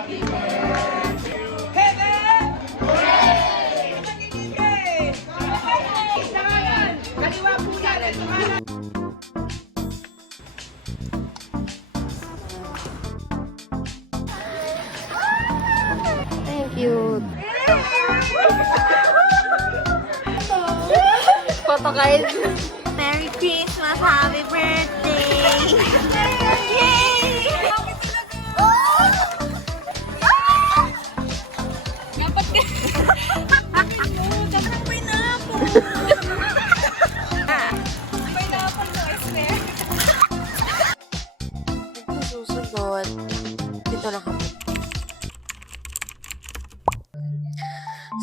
Thank you. Photo guys. Merry Christmas, happy birthday. Yay! Dapat ka. Dapat pineapple. Pineapple to swear. Susunod. Dito lang kami.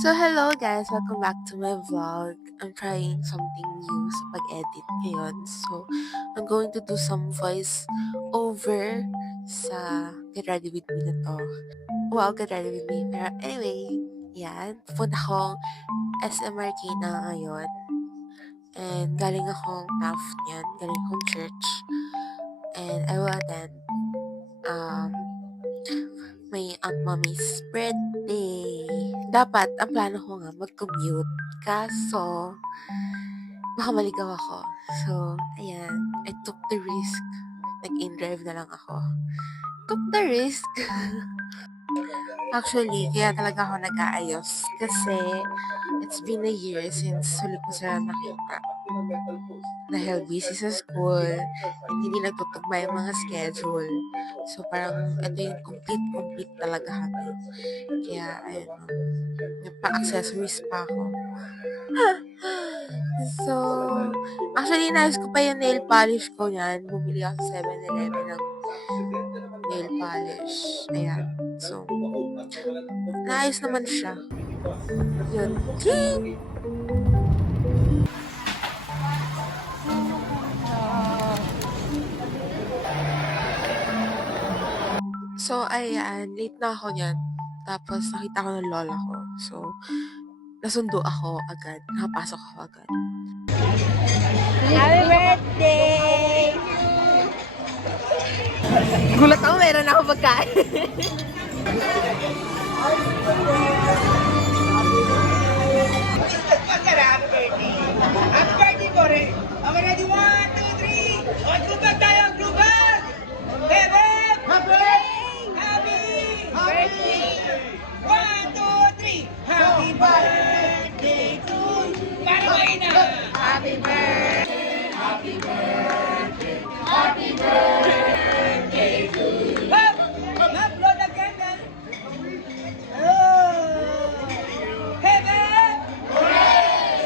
So, hello guys! Welcome back to my vlog. I'm trying something new sa pag-edit ngayon. So, I'm going to do some voice over sa Get Ready With Me na to. Wow, Get Ready With Me. Pero anyway, yan. Pupunta akong SMRK na ngayon. And galing akong TAF niyan. Galing akong church. And I will attend my Aunt Mommy's birthday. Dapat, ang plano ko nga, mag-commute. Kaso, baka maligaw ako. So, ayan. I took the risk. Nag-in-drive na lang ako. Took the risk. Actually, kaya talaga ako nag-aayos. Kasi, it's been a year since huli ko sila nakita. Dahil busy sa school, hindi nagtutugma yung mga schedule. So, parang ito yung complete talaga kami. Kaya, ayun, nagpa-accessories pa ako. So, actually, naayos ko pa yung nail polish ko yan. Bumili ako sa 7-Eleven ng nail polish. Ayan. So, naayos naman siya. Yun. Ching! So, ayan, late na ako niyan. Tapos, nakita ko ng lola ko. So, nasundo ako agad. Nakapasok ako agad. Happy birthday! Gulat ako, meron ako pagkain. Happy birthday! Happy birthday, Bore! Okay, ready? 1, 2, 3! O, group bag tayo! Group bag! Bebe! Happy! Birthday! 1, 2, 3! Happy birthday to you! Paano kayo na? Happy birthday! Happy birthday! Happy birthday to you! Hop! Upload the candle! Oh! Bebe!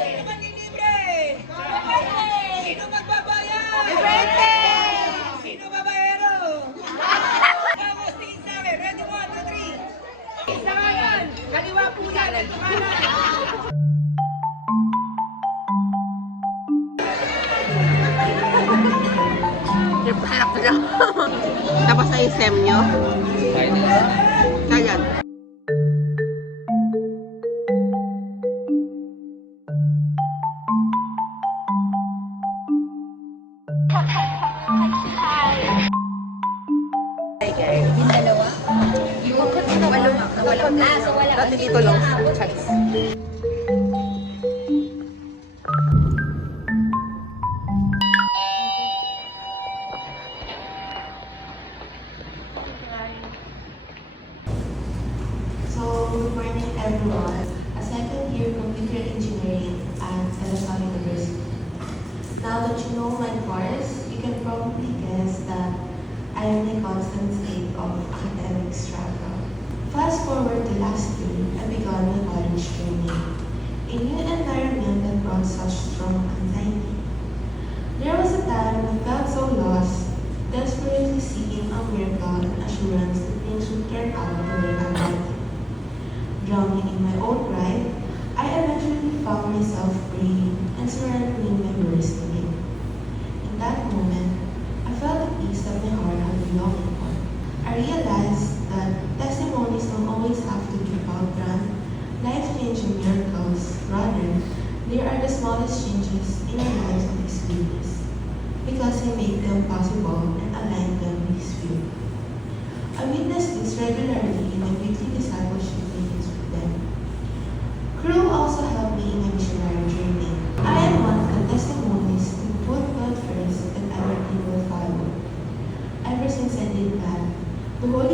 Sino manlilibre? Sino magbabayad? Happy birthday! Sino babayero? Vamos, tingin sa akin. Ready? 1, 2, 3. Isa ngayon. Kaliwa po yan. Ito kanan. Nagpahanap ko lang. Tapos na yung SEM nyo? Kaya. Yung dalawa? Yung walang so wala. Dati dito lang. Chance. So, good morning everyone. A second year computer engineering at LSI University. Now that you know my course, you can probably guess that I am in a constant state of academic struggle. Fast forward to last year, I began my college journey. A new environment that brought such strong anxiety. There was a time I felt so lost, desperately seeking a miracle and assurance that things would turn out the way I wanted. Drowning in my own pride, I eventually found myself praying and surrendering my worries to Him. In that moment, I felt the peace that my heart had been longing for. I realized that testimonies don't always have to be about grand, life-changing miracles. Rather, they are the smallest changes in our lives of experience, because He made them possible and aligned them with His will. I witness this regularly in my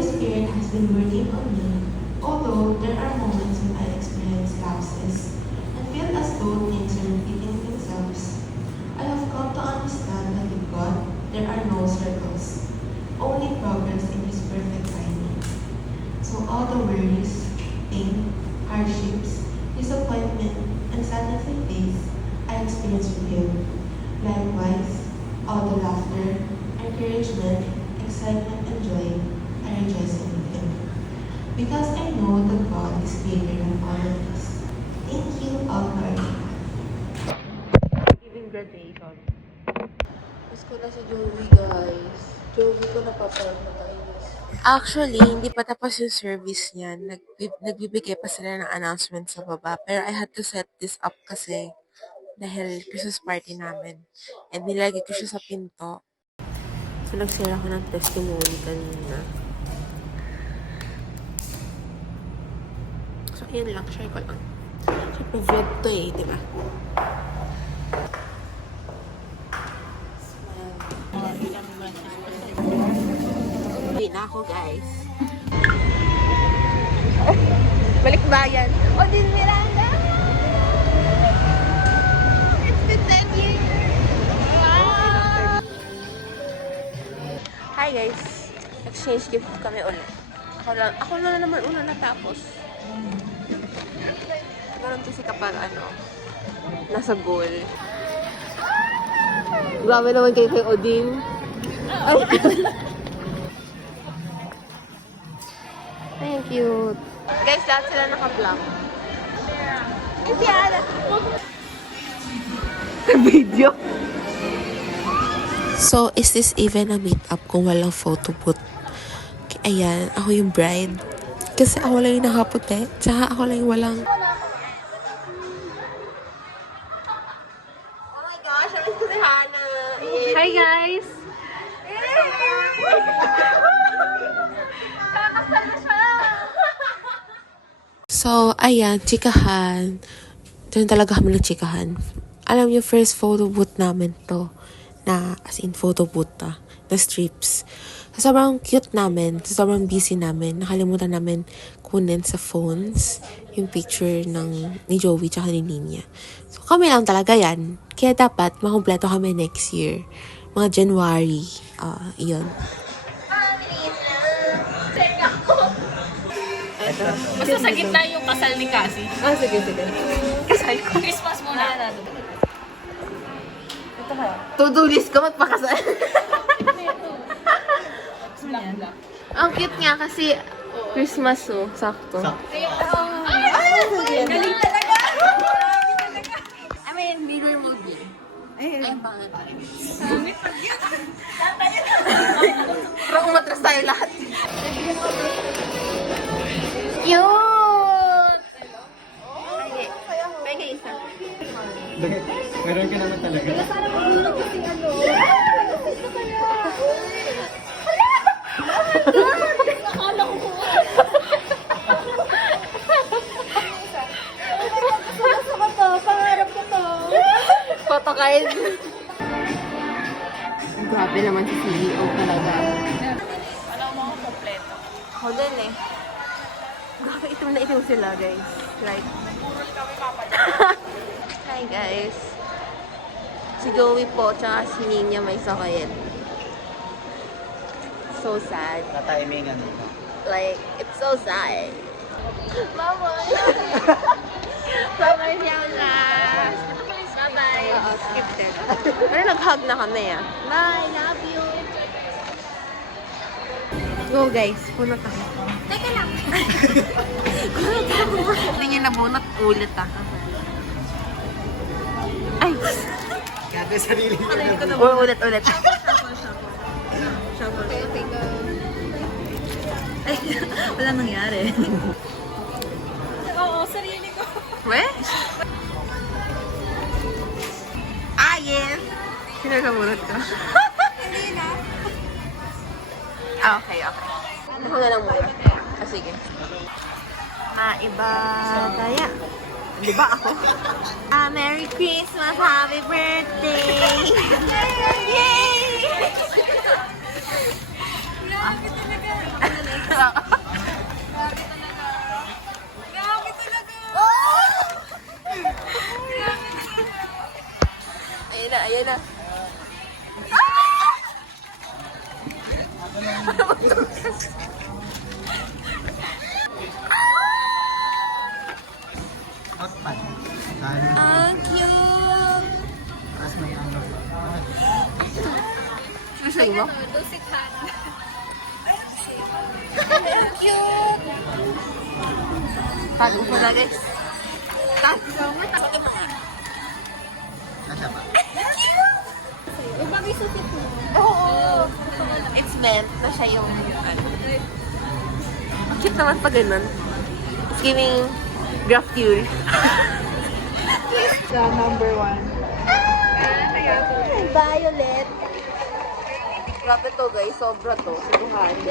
Spirit has been working on me, although there are moments when I experience lapses and feel as though things are repeating themselves. I have come to understand that with God, there are no circles, only progress in His perfect timing. So all the worries, pain, hardships, disappointment, and sadness I face, I experience with Him. Likewise, all the laughter, encouragement, excitement, and joy, I rejoice in Him. Because I know that God is greater than all of this. Thank you, all Lord. Giving graduation. Miss ko na si Joey, guys. Joey ko napapagmatayos. Actually, hindi pa tapos yung service niyan. Nagbibigay pa sila ng announcement sa baba. Pero I had to set this up kasi dahil Christmas party namin. And nilagay ko siya sa pinto. So, nag-share ako ng testimony kanina. So, ayan lang. Share ko lang. Siyempre, vlog to eh, di ba? Hindi na ako, guys. Balikbayan. O, din Miranda! It's been 10 years! Wow! Hi, guys. Exchange gift kami ulit. Ako na naman una natapos. Ganun kasi kapag nasa goal. Grabe naman kay Odin. Ay! Thank you. Guys, lahat sila naka-vlog. Hindi ala. Video. So, is this even a meet-up kung walang photo booth? Ayan, ako yung bride. Kasi ako lang yung nakaputi. Tsaka ako lang yung walang... Oh my gosh, I miss ko si Hannah. Hi guys! So, ayan, chikahan. Diyan talaga kami nagchikahan. Alam niyo, first photo booth namin to. Na, as in, photo booth na strips. So, sobrang cute namin. So, sobrang busy namin. Nakalimutan namin kunin sa phones yung picture ni Joey tsaka ni Ninya. So, kami lang talaga yan. Kaya dapat makumpleto kami next year. Mga January. Iyon. Basta sa gitna yung kasal ni Cassie. Sige. Kasal ko. Christmas muna. To-do list ko, magpakasal. Ang cute nga kasi Christmas, sakto. Galing talaga! I mean, mirror movie. Ay, pangalan. Parang umatras tayo lahat. Cute! Pwede isa. Meron ka naman talaga. Akala ko po. Gusto ko to. Pangarap ko to. Photo card. Grabe naman si CEO talaga. Alam mo ako kompleto. Ako din eh. Grabe, itim na itim sila, guys. Right? Hi, guys. Si Joey po, tsaka si Ninya may sakit. So sad. Tatimingan mo. Like, it's so sad. Mama! Bye-bye, Fiona! Bye-bye! Oo, scripted. Ano, nag-hug na kami ah. Bye! Love you! Go, guys. Punot ako. Teka lang. Hindi niya nabunot ulit ah. Ay! Kaya sarili ko na. Ulit. Ay, wala nangyari. Oo, sarili ko. We? Yes! Sino nabunot ko? Hindi na. Okay. Ako na lang muna. Sige. Maiba kaya. Di ba ako? Merry Christmas! Happy birthday! Yay! Ayan na, ayan na. Hotpan. Dahil, Ang cute! tapos may ano. Gusto mo? Lusikhan. Cute! Tago ko na guys. Tago mo, tago mo. Nasa ba? Yung bagay susit mo. Oo! It's meant na siya yung ano. Ang cute naman pag ganun. It's giving graph-fury. The number 1. Violet. Grabe to guys, sobra to. Subuhan. Thank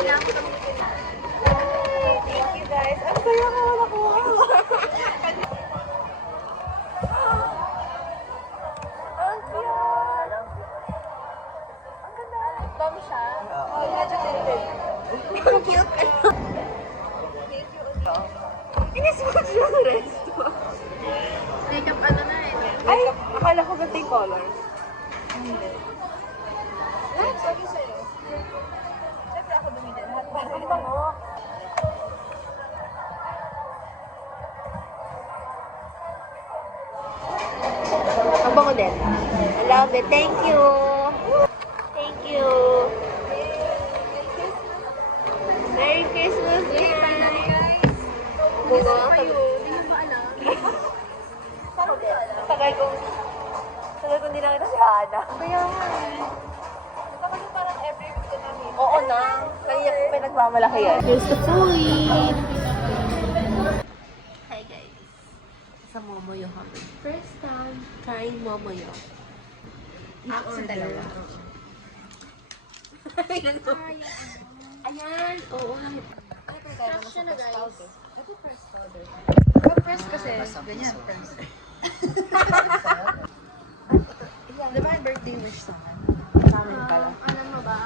you guys. Ang saya ko wala ko. Ang cute. Ang ganda. Dami siya. Oh, imagine it. Ang cute. Thank you, Uli. Inismos yung resto. Makeup ano na eh. Ay, akala ko ba yung colors? Sorry sa'yo. Siyempre ako dumili. Lahat pa rin mo. Ang bango din. I love it. Thank you. Thank you. Merry Christmas, guys. Bunga. Hindi mo ba alam? Tagal ko hindi nakita si Hana. Kaya nga eh. Kasi parang every week na namin. Oo na. Kaya may nagmamalaki yan. Here's the food. Hi guys. Sa Momoyo kami. First time. Trying Momoyo. Ako sa dalawa. Ayan. Oo. Fresh siya na guys. Ito first powder. First kasi, ganyan, first. Di ba yung birthday wish sa akin? Sa amin pala. Ano mo ba?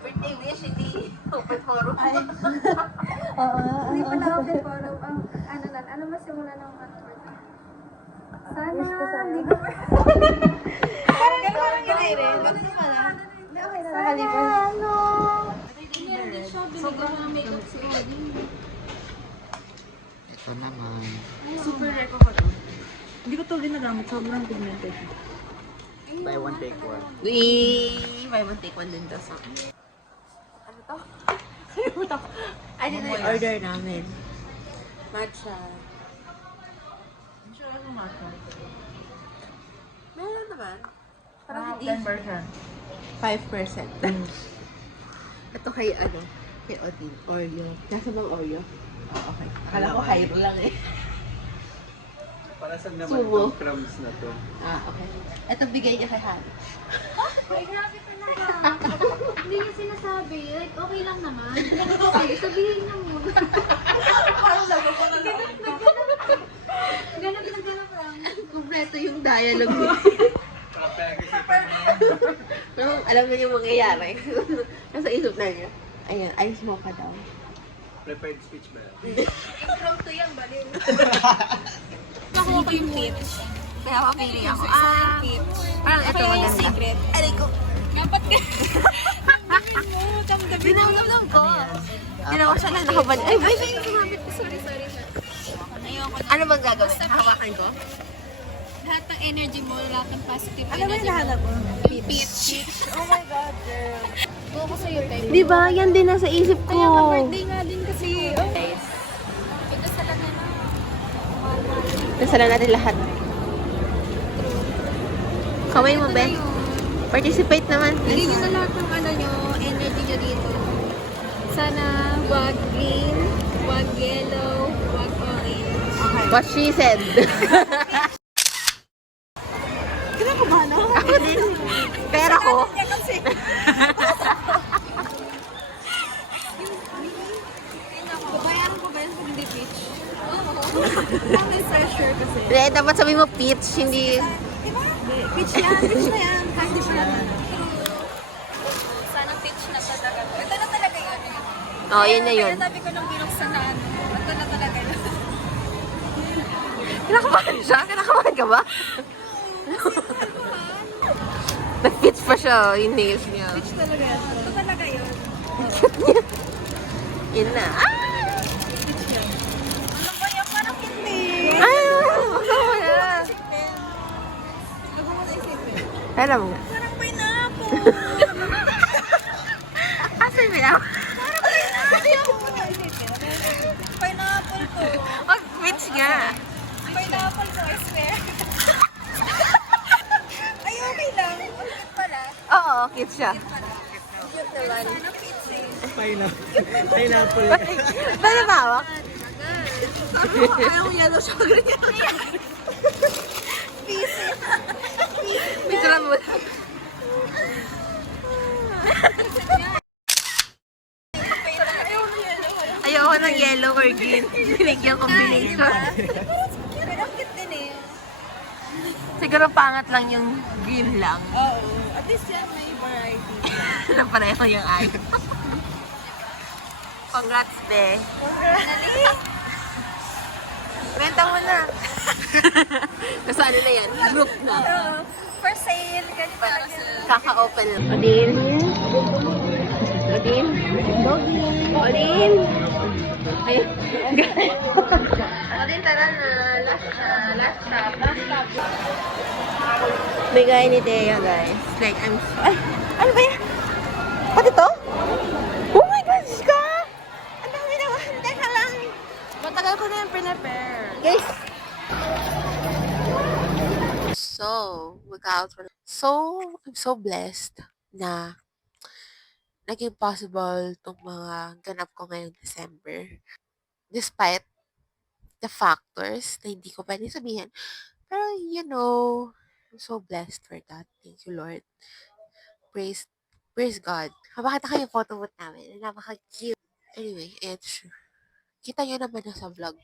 Birthday wish, hindi open forum. Hindi pala open forum. Ang ano lang, ano masimula ng artwork? Sana, hindi ko pa. Parang yun eh rin. Ganun na pala. Hindi, okay na. Nakalipas. Ano? Hindi siya, binigyan mo ng makeup si Odin. Ito naman. Super rare ko ko to. Hindi ko to ginagamit. Sobrang pigmented. Buy one, take one. Buy one, take one din daw sa akin. Ano to? Kalimutan ko. Ano na yung order namin? Matcha. Sure ako mata. Meron naman. Parang hindi. 10%. 5%. Ito kay ano? Kay Odin. Oreo. Nasa bang Oreo? Oh, okay. Akala ko Hyro lang eh. Para saan naman Sumo. itong crumbs na to? Ah, okay. Ito bigay niya kay Hana. Ay, grabe talaga. Hindi niya sinasabi. Like, okay lang naman. Kasi, sabihin niya mo. Parang lago ko na ganap lang. Kompleto yung dialogue niya. Pero alam mo yung mangyayari. Nasa isip na niya. Ayan, ayos mo ka daw. Prepared speech ba yan? Impromptu yan, baliw. Nakuha ko yung peach. Kaya mapili ako. Parang ito maganda. secret. Aray ko. Dapat ka. Dinamdam ko. Ginawa siya lang nakabalik. Ay, may sumabit. Sorry. Ayoko na. Ano bang gagawin? Hawakan ko? Lahat ng energy mo, lahat ng positive Ano energy mo. Yung peach. Oh my God, girl. Go ko sa'yo, Tay. Di ba? Yan din nasa isip ko. Kaya nga birthday nga din kasi. Guys, Ito sa lang na. nasala natin lahat. Kamay mo, Ben. Participate naman, Bigay please. nyo na lahat ng ano nyo, energy nyo dito. Sana wag green, wag yellow, wag orange. Okay. What she said. Kinakabahan ako. Ako din. Pera ko. Babayaran ko ba yun kung hindi peach? Oo. May pressure kasi. Hindi, dapat sabi mo peach, hindi... Diba? Peach yan, peach na yan. Kahit di pa naman. Sana peach na talaga. Ito na Oh, yun na yun. Kaya sabi ko nung binuksan na ano, ito na talaga yun. Kinakabahan siya? Kinakabahan ka ba? Nag-fits pa siya, yung nails niya. Which talaga yun. Ito talaga yun. Yun na. Ah! Ano ba yung parang hindi? Ay! Masama mo na. Huwag mo na isipin. Alam nga. Parang pineapple. Asan mo yan? Pineapple to. Mag-fits nga. Pineapple to, I swear. Ay, okay lang. Okay pala. Oo, cute siya. Cute naman. Sana kids eh. Pineapple. Pwede ba hawak? Sabi ko, ayaw mo yellow sugar niya. Picture mo. Ayoko ng yellow or green. Binigyan combination. Pero cute din eh. Siguro pangat lang yung green lang. Oo. At least yan may variety. Na pareho yung eye. Congrats, be. Renta mo na. Nasa ano na yan? Group na. For sale. Ganyan. Kaka-open lang. Odin? Odin? Odin? Ay. Odin, tara na. Last stop. Bigay ni Thea, guys. Like, Ay! Ano ba yan? Pati to? Oh my gosh, ka! Ang dami naman. Teka lang. Matagal ko na yung prepare. Guys! So, I'm so blessed na naging possible itong mga ganap ko ngayong December. Despite the factors na hindi ko pwede sabihin. Pero, I'm so blessed for that. Thank you, Lord. Praise God. Mapakita ko yung photo booth namin. Napaka-cute. Anyway, it's kita nyo naman na sa vlog.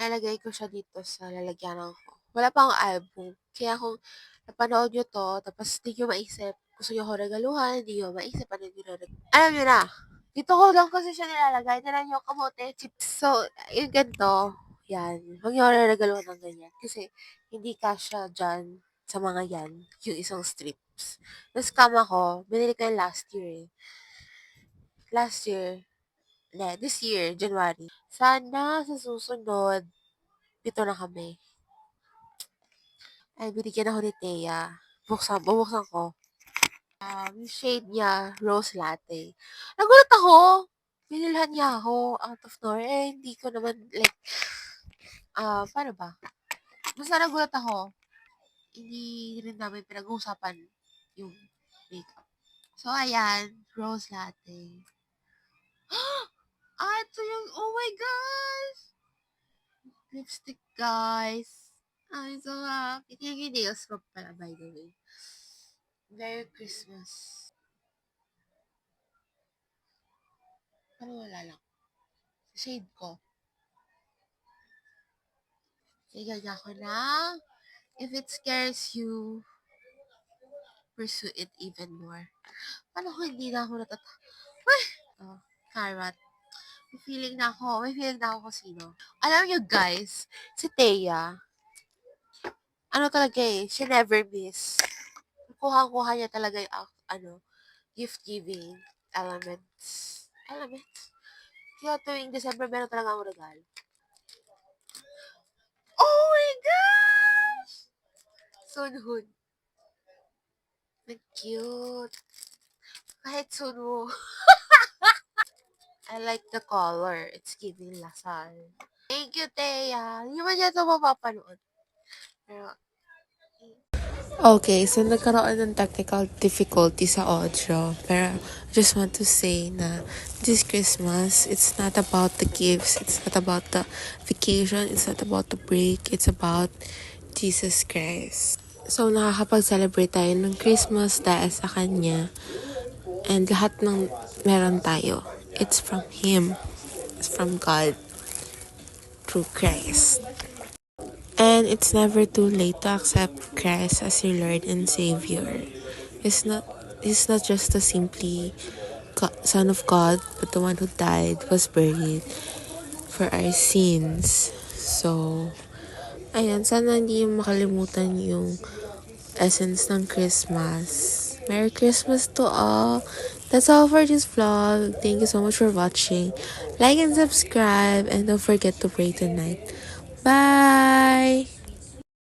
Nalagay ko siya dito sa lalagyanan ko. Wala pa akong album. Kaya kung napanood nyo to, tapos hindi nyo maisip, gusto nyo ako regaluhan, hindi nyo maisip, ano nyo na alam nyo na. Dito ko lang kasi siya nilalagay. Nilan nyo kamote, chips. So, yung ganito, yan. Huwag nyo ako regaluhan ng ganyan. Kasi, hindi kasha dyan sa mga yan, yung isang strips. Na-scam ako, binili ko yung last year eh. This year, January. Sana sa susunod, dito na kami. Ay, binigyan ako ni Thea. Bubuksan ko. Yung shade niya, rose latte. Nagulat ako. Binilhan niya ako out of nowhere. Eh, hindi ko naman, like, paano ba? Basta nagulat ako. Hindi rin namin pinag-uusapan yung makeup. So, ayan, rose latte. Ito yung, oh my gosh! Lipstick, guys. I'm so happy. Yung nails ko pala, by the way. Merry Christmas. Parang wala lang. Shade ko. Bigyan niya ako na. If it scares you, pursue it even more. Paano kung hindi na ako carrot. May feeling na ako kung sino. Alam niyo guys, si Thea, ano talaga eh, she never miss. Kuha niya talaga yung, gift-giving elements. Kaya tuwing December, meron talaga akong regalo. Oh my gosh! Sunhood. Cute. Kahit Sunwo. I like the color. It's giving Lasal. Thank you, Thea. Hindi man niya ito mapapanood. Pero, okay, so nagkaroon ng technical difficulty sa audio. Pero, I just want to say na this Christmas, it's not about the gifts. It's not about the vacation. It's not about the break. It's about Jesus Christ. So, nakakapag-celebrate tayo ng Christmas dahil sa Kanya. And lahat ng meron tayo, it's from Him. It's from God. Through Christ. And it's never too late to accept Christ as your Lord and Savior. He's not just a simply Son of God, but the one who died was buried for our sins. So, ayan, sana hindi yung makalimutan yung essence ng Christmas. Merry Christmas to all. That's all for this vlog. Thank you so much for watching. Like and subscribe, and don't forget to pray tonight. Bye!